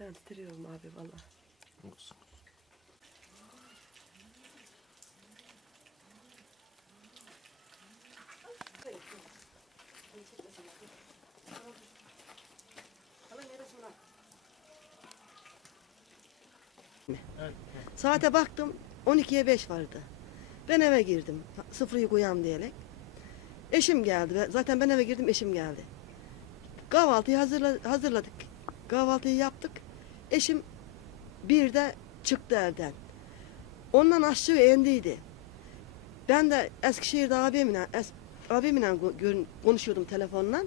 Ben titriyorum abi valla. Olsun. Saate baktım 12'ye 5 vardı. Ben eve girdim. Sıfırı uyan diyerek. Eşim geldi. ve Zaten ben eve girdim eşim geldi. Kahvaltıyı hazırla, hazırladık. Kahvaltıyı yaptık. Eşim bir de çıktı evden. Ondan aşağı indiydi. Ben de Eskişehir'de abimle, es, abimle konuşuyordum telefonla.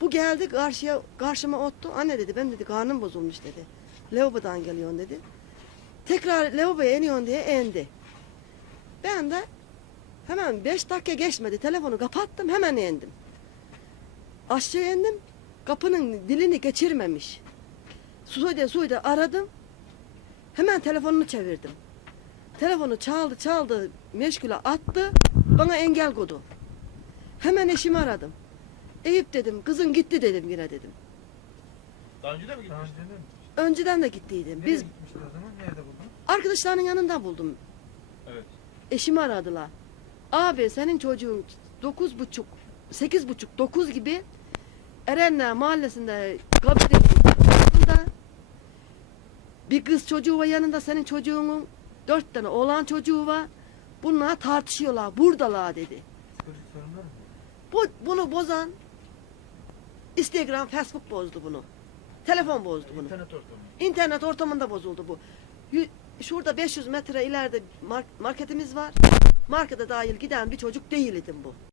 Bu geldi karşıya karşıma oturdu. Anne dedi ben dedi karnım bozulmuş dedi. Lavabodan geliyorsun dedi. Tekrar lavaboya iniyorsun diye indi. Ben de hemen beş dakika geçmedi. Telefonu kapattım hemen indim. Aşağı indim. Kapının dilini geçirmemiş. Suyda suyda aradım. Hemen telefonunu çevirdim. Telefonu çaldı çaldı meşgule attı. Bana engel koydu. Hemen eşimi aradım. Eyüp dedim kızın gitti dedim yine dedim. Daha önce de mi Daha gitmiştin? önce mi? Önceden de gittiydim. Nereye Biz gitmişti o zaman? Nerede buldun? arkadaşlarının yanında buldum. Evet. Eşimi aradılar. Abi senin çocuğun dokuz buçuk, sekiz buçuk, dokuz gibi Erenler mahallesinde kabirde bir kız çocuğu var yanında senin çocuğunun dört tane oğlan çocuğu var. Bunlar tartışıyorlar. Buradalar dedi. Bu, bunu bozan Instagram, Facebook bozdu bunu. Telefon bozdu bunu. İnternet ortamı. İnternet ortamında bozuldu bu. Şurada 500 metre ileride mark- marketimiz var. Markete dahil giden bir çocuk değil idim bu.